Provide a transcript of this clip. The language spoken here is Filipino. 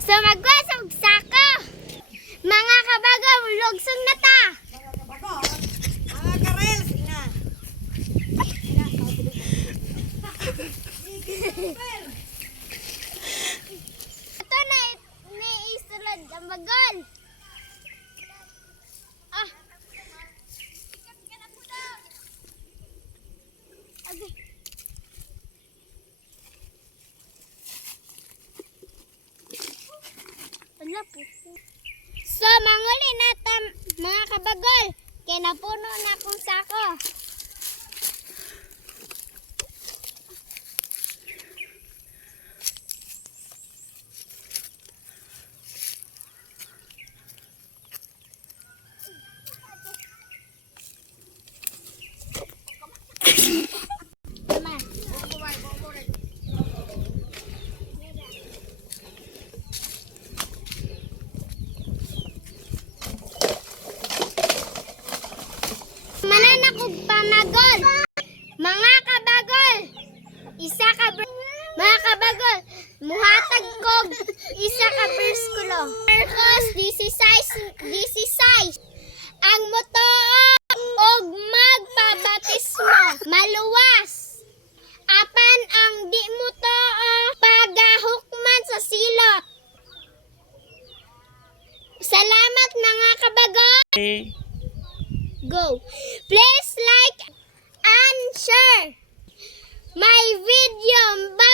So magwasog sako. Mga kabagaw, lugsong na ta. Mga karels, ina. Ito na isulod ang bagol. Ah. Okay. Wala po. So, manguli na mga kabagol. Kaya napuno na akong sako. Tama. Mananakog panagol. Mga kabagol. Mga kabagol. Muhatag kog isa ka berskulo. Marcos 16. Ang motoo og magpabatismo maluwas. Apan ang di motoo pagahukman sa silot. Salamat mga kabagol. Go. Please like and share my video. Bye.